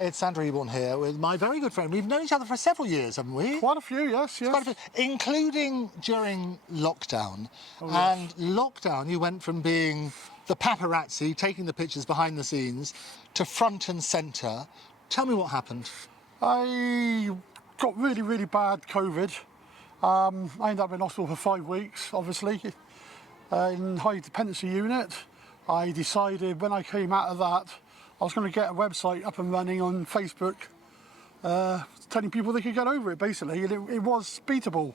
It's Andrew Eborn here with my very good friend. We've known each other for several years, haven't we? Quite a few, yes. Quite a few, including during lockdown. Oh, and lockdown, you went from being the paparazzi, taking the pictures behind the scenes, to front and centre. Tell me what happened. I got really, really bad COVID. I ended up in hospital for 5 weeks, obviously, in high dependency unit. I decided when I came out of that, I was going to get a website up and running on Facebook, telling people they could get over it, basically, and it was beatable.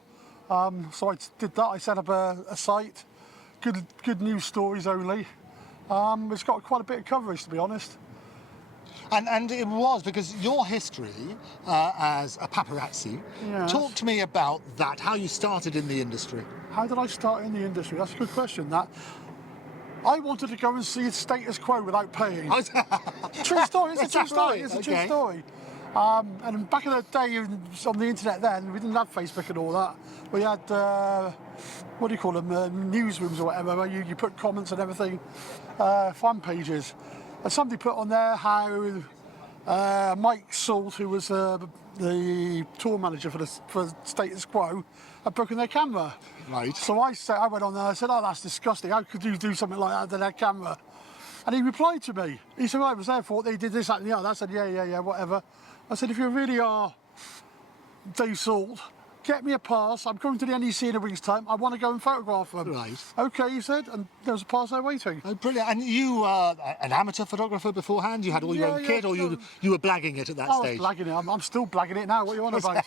So I did that. I set up a site, good news stories only. It's got quite a bit of coverage, to be honest. And it was because your history as a paparazzi. Yes. Talk to me about that, how you started in the industry. How did I start in the industry? That's a good question, that. I wanted to go and see status quo without paying. True story, it's a true story, it's a true story. And back in the day on the internet then, we didn't have Facebook and all that. We had, what do you call them, newsrooms or whatever, where you put comments and everything, fan pages. And somebody put on there how Mike Salt, who was the tour manager for Status Quo, had broken their camera. Right. So I went on there and I said, oh, that's disgusting. How could you do something like that to their camera? And he replied to me. He said, well, I was there for it. They did this, that and the other. I said, yeah, whatever. I said, if you really are Dave Salt, get me a pass. I'm coming to the NEC in a week's time. I want to go and photograph them. Right. OK, he said, and there was a pass there waiting. Oh, brilliant. And you were an amateur photographer beforehand? You had all your own kit, or you were blagging it at that stage? I was blagging it. I'm still blagging it now. What are you on about?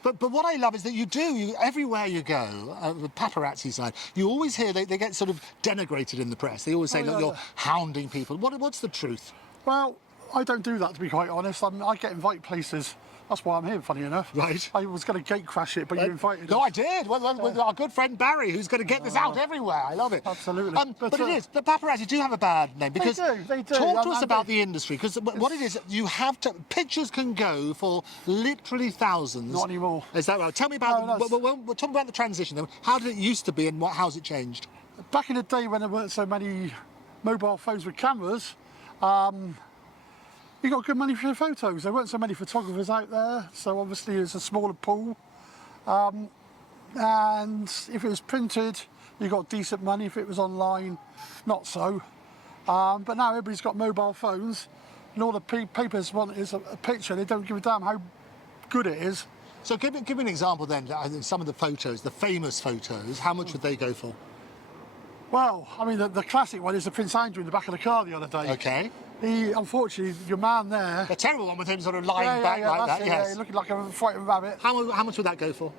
But what I love is that everywhere you go, the paparazzi side, you always hear they get sort of denigrated in the press. They always say, look, you're hounding people. What's the truth? Well, I don't do that, to be quite honest. I get invited places. That's why I'm here, funny enough. Right. I was going to gate crash it, but you invited No, us. I did. With our good friend Barry, who's going to get this out everywhere. I love it. Absolutely. But it is. The paparazzi do have a bad name. Because they do. Talk to us about the industry, because what it is, you have to... Pictures can go for literally thousands. Not anymore. Is that right? Tell me about... Tell me about the transition, though. How did it used to be and how's it changed? Back in the day when there weren't so many mobile phones with cameras, you got good money for your photos. There weren't so many photographers out there, so obviously it's a smaller pool. And if it was printed, you got decent money. If it was online, not so. But now everybody's got mobile phones, and all the papers want is a picture. They don't give a damn how good it is. So give me an example then. I think some of the photos, the famous photos, how much would they go for? Well, I mean, the classic one is the Prince Andrew in the back of the car the other day. Okay. Unfortunately, your man there... The terrible one with him sort of lying back like that, yes. Yeah, looking like a frightened rabbit. How much would that go for?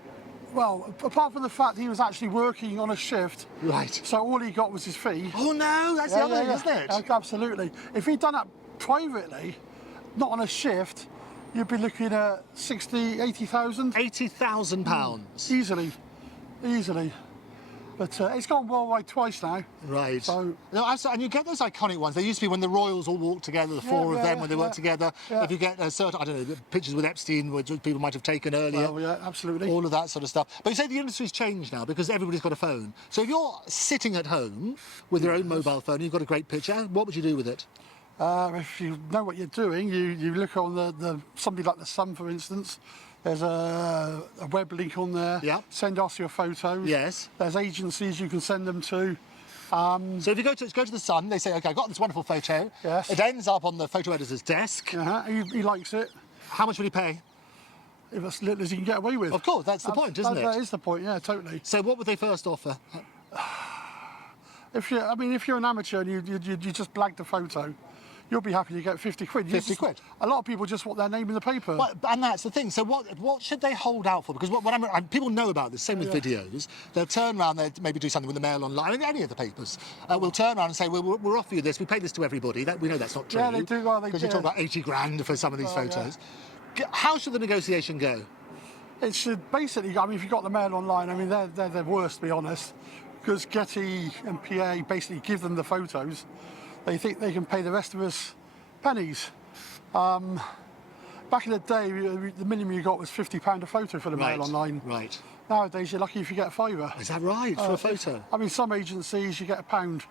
Well, apart from the fact he was actually working on a shift. Right. So all he got was his fee. Oh no, that's the other thing, isn't it? Absolutely. If he'd done that privately, not on a shift, you'd be looking at 60, 80,000. £80,000? Easily. But it's gone worldwide twice now. Right. So, and you get those iconic ones. They used to be when the royals all walked together, the four of them when they worked together. Yeah. If you get certain, I don't know, pictures with Epstein, which people might have taken earlier. Well, yeah, absolutely. All of that sort of stuff. But you say the industry's changed now because everybody's got a phone. So if you're sitting at home with your own mobile phone, you've got a great picture, what would you do with it? If you know what you're doing, you look on somebody like the Sun, for instance. There's a web link on there. Yeah. Send us your photos. Yes. There's agencies you can send them to. So if you go to the Sun, they say, OK, I've got this wonderful photo. Yes. It ends up on the photo editor's desk. He likes it. How much would he pay? If as little as you can get away with. Of course, that's the point, isn't it? That is the point, yeah, totally. So what would they first offer? If you're an amateur and you just blagged the photo, you'll be happy to get 50 quid. 50 quid. A lot of people just want their name in the paper. Well, and that's the thing. So what should they hold out for? Because people know about this, same with videos. They'll turn around, they'll maybe do something with the Mail Online, I mean, any of the papers. We'll turn around and say, well, we'll offer you this. We pay this to everybody. We know that's not true. Yeah, they do. Well, because you're talking about 80 grand for some of these photos. Yeah. How should the negotiation go? It should basically, I mean, if you've got the Mail Online, I mean, they're the worst, to be honest. Because Getty and PA basically give them the photos. They think they can pay the rest of us pennies. Back in the day, the minimum you got was £50 a photo for the Mail Online. Right. Nowadays, you're lucky if you get a £5. Is that right, for a photo? I mean, some agencies, you get £1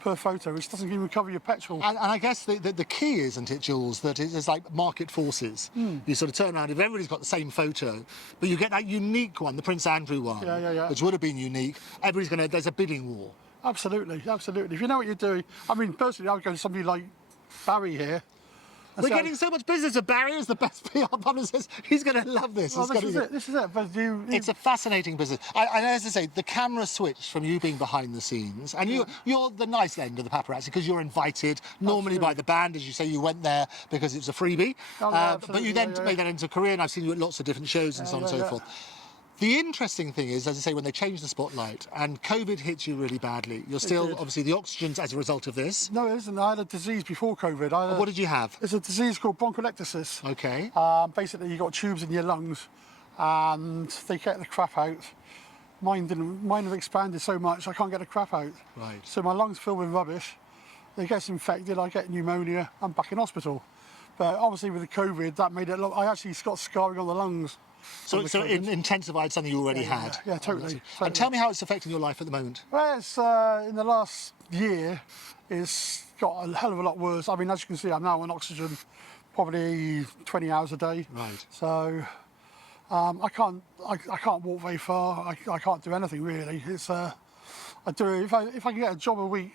per photo, which doesn't even cover your petrol. And I guess the key, isn't it, Jules, that it's like market forces. You sort of turn around, if everybody's got the same photo, but you get that unique one, the Prince Andrew one, which would have been unique, there's a bidding war. Absolutely, absolutely. If you know what you're doing, I mean, personally, I would go to somebody like Barry here. We're getting so much business with Barry as the best PR publicist. He's going to love this. Well, this is it. But it's a fascinating business. And as I say, the camera switched from you being behind the scenes, and you're the nice end of the paparazzi because you're invited normally by the band, as you say. You went there because it was a freebie, but you then made that into a career, and I've seen you at lots of different shows and so on and so forth. The interesting thing is, as I say, when they changed the spotlight and COVID hit you really badly, you're still, obviously, the oxygen's as a result of this. No, it isn't. I had a disease before COVID. What did you have? It's a disease called bronchiectasis. Okay. Basically, you've got tubes in your lungs and they get the crap out. Mine have expanded so much, I can't get the crap out. Right. So my lungs fill with rubbish. They get infected, I get pneumonia, I'm back in hospital. But obviously with the COVID, that made it I actually got scarring on the lungs. So it intensified something you already had? Yeah, totally. And tell me how it's affecting your life at the moment. Well, it's, in the last year, it's got a hell of a lot worse. I mean, as you can see, I'm now on oxygen probably 20 hours a day. Right. So I can't walk very far. I can't do anything really. It's I do if I can get a job a week,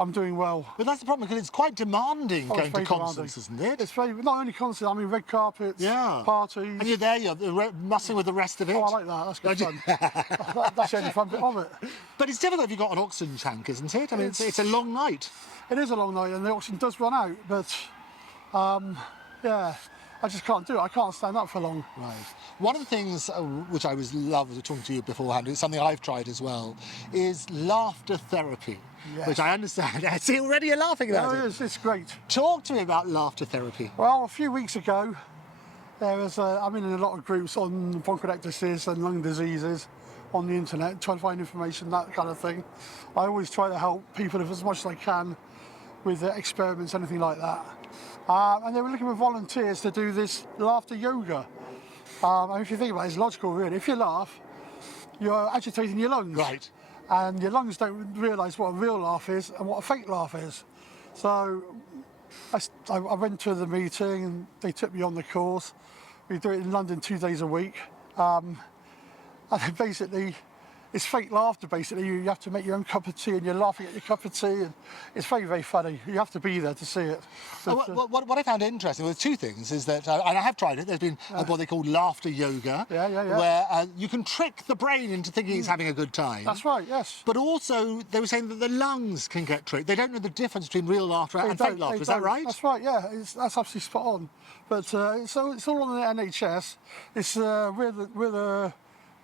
I'm doing well. But that's the problem, because it's quite demanding going to concerts, isn't it? It's very, not only concerts, I mean red carpets, parties. And you're there, you're messing with the rest of it. Oh, I like that, that's good fun. That's the only fun bit of it. But it's difficult if you've got an oxygen tank, isn't it? I mean, it's a long night. It is a long night and the oxygen does run out, but yeah, I just can't do it. I can't stand up for long. Right. One of the things which I was loved talking to you beforehand, it's something I've tried as well, is laughter therapy. Yes. Which I understand. I see already you're laughing about it. It's great. Talk to me about laughter therapy. Well, a few weeks ago, there was I'm in a lot of groups on bronchiectasis and lung diseases on the internet, trying to find information, that kind of thing. I always try to help people as much as I can with experiments, anything like that. And they were looking for volunteers to do this laughter yoga. And if you think about it, it's logical, really. If you laugh, you're agitating your lungs. Right. And your lungs don't realise what a real laugh is and what a fake laugh is. So I went to the meeting and they took me on the course. We do it in London 2 days a week. And then basically, it's fake laughter, basically. You have to make your own cup of tea and you're laughing at your cup of tea. And it's very, very funny. You have to be there to see it. But, what I found interesting with two things is that, and I have tried it, there's been what they call laughter yoga, where you can trick the brain into thinking it's having a good time. That's right, yes. But also, they were saying that the lungs can get tricked. They don't know the difference between real laughter and fake laughter. Is that right? That's right, yeah. That's absolutely spot on. But so it's all on the NHS. It's we're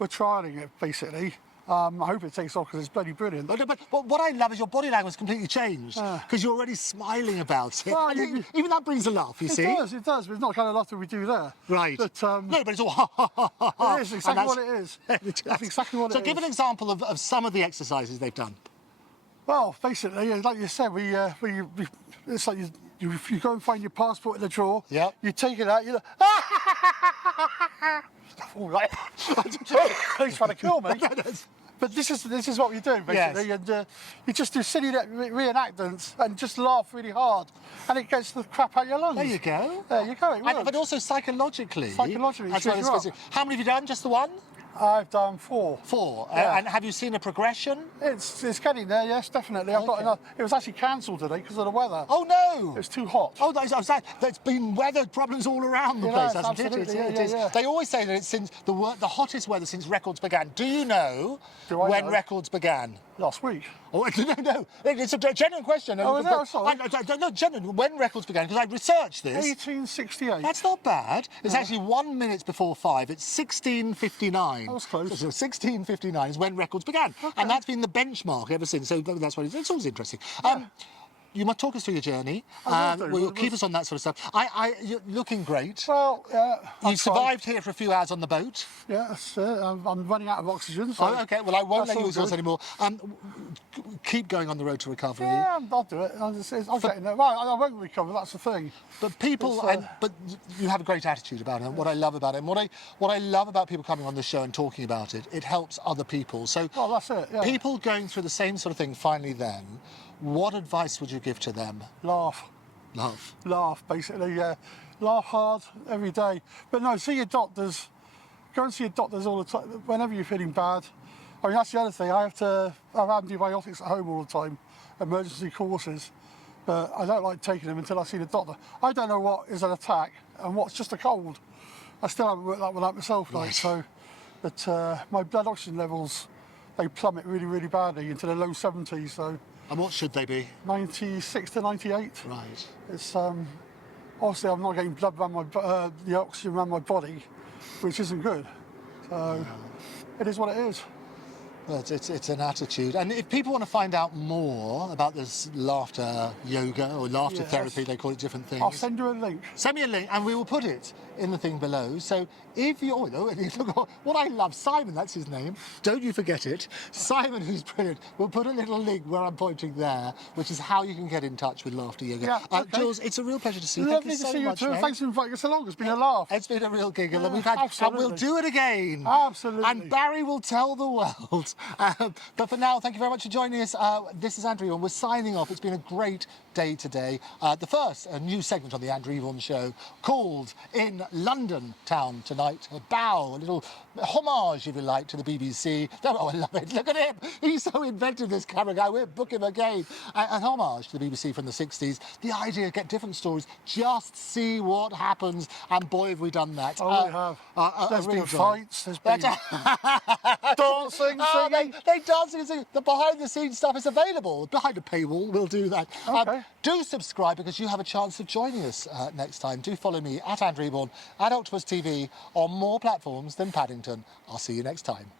trialling it, basically. I hope it takes off because it's bloody brilliant. But what I love is your body language completely changed because you're already smiling about it. Well, even that brings a laugh, you see. It does. But it's not the kind of laughter we do there. Right. But, no, but it's all ha, ha, ha, ha, ha. It is exactly what it is. That's exactly what it is. So give an example of some of the exercises they've done. Well, basically, like you said, it's like you go and find your passport in the drawer. Yeah. You take it out. You. All right. He's trying to kill me. But this is what we do basically, and you just do silly reenactments and just laugh really hard, and it gets the crap out of your lungs. There you go. There you go. It works. But also psychologically. That's what it's how many have you done? Just the one? I've done 4. 4. Yeah. And have you seen a progression? It's getting there, yes, definitely. I've got enough. It was actually cancelled today because of the weather. Oh no! It's too hot. Oh, there's been weather problems all around the place, hasn't it? It is. They always say that it's since the hottest weather since records began. Do you know when records began? Last week. Oh, no. It's a genuine question. Oh, is it? Sorry. No, genuine. When records began, because I researched this. 1868. That's not bad. It's actually 1 minute before 5. It's 1659. That was close. So 1659 is when records began. Okay. And that's been the benchmark ever since. So that's what it's always interesting. you must talk us through your journey. I will do. We'll keep us on that sort of stuff. You're looking great. Well, yeah. You survived here for a few hours on the boat. Yeah, that's it. I'm running out of oxygen. So Oh, okay. Well, I won't let you use yours good. anymore. Keep going on the road to recovery. Yeah, I'll do it. I'll get in there. Well, I won't recover. That's the thing. But people, but you have a great attitude about it. And what I love about it, and what I love about people coming on the show and talking about it, it helps other people. So, well, that's it. Yeah. people going through the same sort of thing. Finally, then, what advice would you give to them? Laugh. Laugh. Basically. Yeah. Laugh hard every day. But no, see your doctors. Go and see your doctors all the time. Whenever you're feeling bad. I mean, that's the other thing. I have antibiotics at home all the time, emergency courses. But I don't like taking them until I see the doctor. I don't know what is an attack and what's just a cold. I still haven't worked that one out myself, like, so. But my blood oxygen levels, they plummet really, really badly into the low 70s. So. And what should they be? 96 to 98. Right. It's obviously I'm not getting blood around my the oxygen around my body, which isn't good. So it is what it is. Well, it's an attitude. And if people want to find out more about this laughter yoga or laughter therapy, they call it different things. I'll send you a link. Send me a link and we will put it in the thing below. So if you, what I love, Simon, that's his name, don't you forget it. Simon, who's brilliant, we'll put a little link where I'm pointing there, which is how you can get in touch with laughter yoga. Yeah, okay. Jules, it's a real pleasure to see you. Lovely Thank you to so see much, you too. mate. Thanks for inviting us along. It's been a laugh. It's been a real giggle, and we've absolutely. and we'll do it again. Absolutely. And Barry will tell the world. But for now, thank you very much for joining us. This is Andrew Eborn. We're signing off. It's been a great day today. The first, a new segment on the Andrew Eborn Show called In London Town Tonight. A bow, a little homage, if you like, to the BBC. Oh, I love it. Look at him. He's so inventive, this camera guy. We'll book him again. An homage to the BBC from the 60s. The idea, get different stories, just see what happens. And boy, have we done that. Oh, we have. There's been fights, there's been dancing, singing. They dancing and singing. The behind-the-scenes stuff is available. Behind a paywall, we'll do that. Okay. Do subscribe because you have a chance of joining us next time. Do follow me at Andrew Eborn, at Octopus TV, on more platforms than Paddington. I'll see you next time.